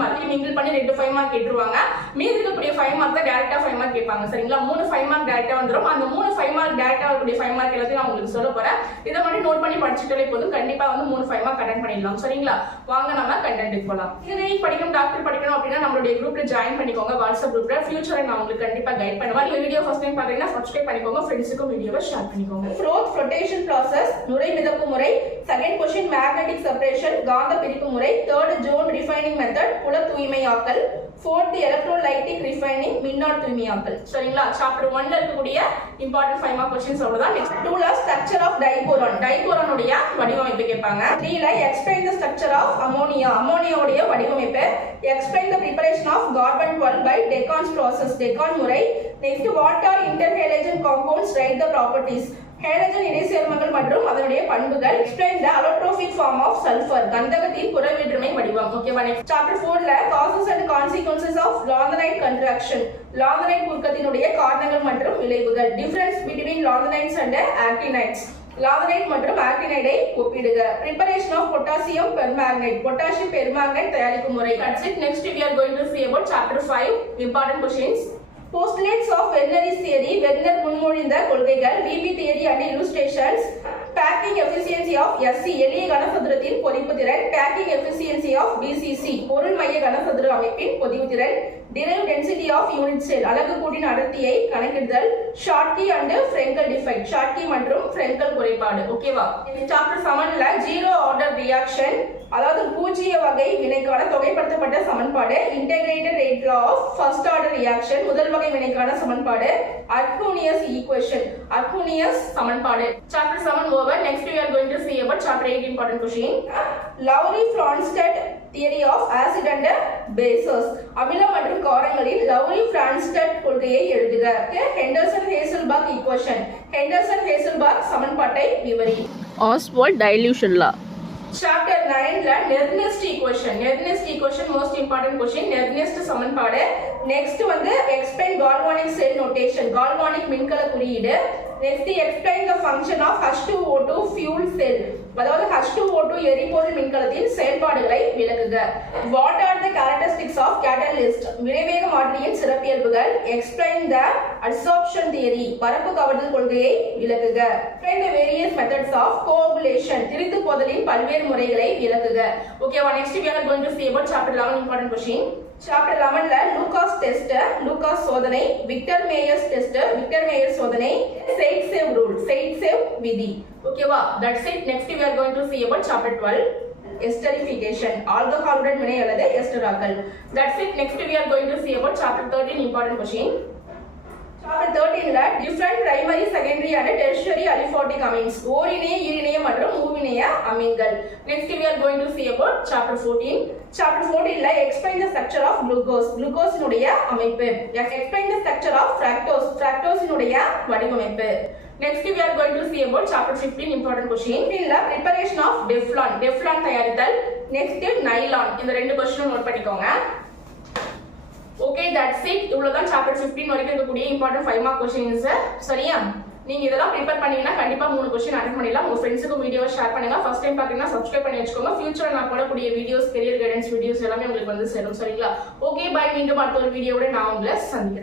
Mark mingle பண்ணி 2 5 mark கேட்டுருவாங்க. மீதி இருக்கக்கூடிய 5 மார்க் தான் டைரக்டா 5 மார்க் கேட்பாங்க. சரிங்களா? 3 5 மார்க் டைரக்டா வந்துரும். அந்த 3 5 மார்க் டைரக்டா வரக்கூடிய 5 மார்க் எல்லாத்தையும் நான் உங்களுக்கு சொல்ல போறேன். இதை மட்டும் நோட் பண்ணி படிச்சுட்டாலே போதும். கண்டிப்பா வந்து 3 5 மார்க் அட்டெண்ட் பண்ணிடலாம். சரிங்களா? வாங்க நம்ம கண்டென்ட்க்கு போலாம். இன்ஜினியரிங் படிக்கணும், டாக்டர் படிக்கணும் அப்படின்னா நம்மளுடைய குரூப்ல ஜாயின் பண்ணிக்கோங்க. வாட்ஸ்அப் குரூப்ல ஃபியூச்சரை நான் உங்களுக்கு கண்டிப்பா கைட் பண்ணுவேன். இந்த வீடியோ ஃபர்ஸ்ட் டைம் பாத்தீங்கன்னா சப்ஸ்கிரைப் பண்ணிக்கோங்க. ஃப்ரெண்ட்ஸுக்கும் வீடியோவை ஷேர் பண்ணிக்கோங்க. Fourth flotation process, நுரை மிதப்பு முறை. செகண்ட் क्वेश्चन magnetic separation, காந்த பிரிப்பு முறை. third zone refining method, புல தூய்மையாக்கல். fourth electrolytic refining, மின்னார் தூய்மையாக்கல். சரிங்களா? சாப்டர் 1ல இருக்கக்கூடிய இம்பார்ட்டன்ட் 5 மார்க் क्वेश्चंस அவ்வளவுதான். நெக்ஸ்ட் 2ல ஸ்ட்ரக்சர் ஆஃப் டைபோரான், டைபோரான் உடைய வடிவமைப்பு கேட்பாங்க. 3ல explain the structure of ammonia, ammonia உடைய வடிவமைப்பு. explain the preparation of carbon 12 by Decaun's process, Tehan முறை. Next what are interhalogen compounds, write the properties, halogen இணை சேர்மங்கள் மற்றும் அதனுடைய பண்புகள். explain the allotropic form of sulfur, கந்தகத்தின் புறவேற்றுமை வடிவம். ஓகேவா? நெக்ஸ்ட் சாப்டர் 4ல causes and consequences of lanthanide contraction, lanthanide குறுக்கத்தினுடைய காரணங்கள் மற்றும் விளைவுகள். difference between lanthanides and actinides, lanthanide மற்றும் ஆக்டினைடை ஒப்பிடுக. preparation of potassium permanganate, potassium permanganate தயாரிக்கும் முறை. that's it. next we are going to see about chapter 5 important questions. Postulates of Werner's theory, Werner முன்மொழிந்த கொள்கைகள். VB theory and illustrations. Packing efficiency of SC, எளிய கனசதுரத்தின் பொதிப்பு திறன். Packing efficiency of BCC, பொருள் மைய கனசதுர அமைப்பின் பொதிவு திறன். Derived density of unit cell, அலகு கூட்டின் அடர்த்தியை கணக்கிடுதல். Schottky and Frenkel defect, Schottky மற்றும் Frenkel குறைபாடு. ஓகேவா? சாப்டர் 7ல ஜீரோ ஆர்டர் ரியாக்ஷன், அதாவது பூஜ்ஜிய வகை வினைக்கான தொகைப்படுத்தப்பட்ட சமன்பாடு. Integrated rate law of first order reaction, முதல் வகை வினைக்கான சமன்பாடு. அர்ஹூனியஸ் ஈக்குவேஷன், அர்ஹூனியஸ் சமன்பாடு. Chapter 7 over. Next we are going to see about chapter 8 important question. Lowry-Cronstedt theory of acid and bases, அமிலம் மற்றும் காரங்களின் லவ்ரி-Cronstedt கொள்கையை எழுதுக. ஹெண்டர்சன்-ஹேசல்பர்க் ஈக்குவேஷன், ஹெண்டர்சன்-ஹேசல்பர்க் சமன்பாட்டை விவரி. Oswald dilution law. Chapter 9ல Nernst equation, Nernst equation most important question, Nernst சமன்பாடு. Next வந்து explain galvanic cell notation, galvanic மின்கல குறியீடு. Next explain the function of H2O2 fuel cell, அதாவது H2O2 எரிபொருள் மின்கலத்தின் செயல்பாடுகளை விளக்குக. What are the characteristics of catalyst, வினைவேக மாற்றியின் சிறப்பியல்புகள். Explain the adsorption theory, பரப்பு கவர்தல் கொள்கையை விளக்குக. Explain the various methods of coagulation, திரித்து போதலின் பல்வேறு முறைகளை விளக்குக. ஓகேவா? Next we are going to see about chapter 11 important question. Chapter 11ல லூகாஸ் டெஸ்ட், லூகாஸ் சோதனை. Victor Meyer's test, Victor Meyer's சோதனை. செயிட்சேவ் ரூல், செயிட்சேவ் விதி. ஓகேவா? That's it. Next we are going to see about chapter 12 esterification, ஆல்கஹாலுடன் வினை அல்லது எஸ்டராக்கல். That's it. Next we are going to see about chapter 13 important question. Chapter 13ல different primary, secondary and tertiary aliphatic amines, ஓரிணைய, ஈரிணைய மற்றும் மூவிணைய அமீன்கள். நெக்ஸ்ட் we are going to see about chapter 14. Chapter 14ல explain the structure of glucose, குளுக்கோஸினுடைய அமைப்பு. explain the structure of fructose, fructoseனுடைய வடிவமைப்பு. நெக்ஸ்ட் we are going to see about chapter 15 important question. இதுல preparation of டெஃப்லான், டெஃப்லான் தயாரித்தல். Next nylon. இந்த ரெண்டு क्वेश्चन நோட் பண்ணிக்கோங்க. Okay, that's it. இவ்வளவுதான் சாப்டர் 15 வரைக்கும் இருக்கக்கூடிய இம்பார்ட்டன்ட் 5 மார்க் क्वेश्चंस. சரியா? நீங்க இதெல்லாம் ப்ரிப்பேர் பண்ணீங்கன்னா கண்டிப்பா 3 क्वेश्चन அட்டெண்ட் பண்ணிடலாம். உங்க ஃப்ரெண்ட்ஸ்க்கு வீடியோவை ஷேர் பண்ணுங்க. ஃபர்ஸ்ட் டைம் பாத்தீங்கன்னா சப்ஸ்கிரைப் பண்ணி வச்சுக்கோங்க. ஃபியூச்சர்ல நான் போடக்கூடிய வீடியோஸ், கரியர் கைடன்ஸ் வீடியோஸ் எல்லாமே உங்களுக்கு வந்து சேரும். சரிங்களா? Okay, bye. மீண்டும் அடுத்த ஒரு வீடியோவோட நான் உங்களை சந்திக்கிறேன்.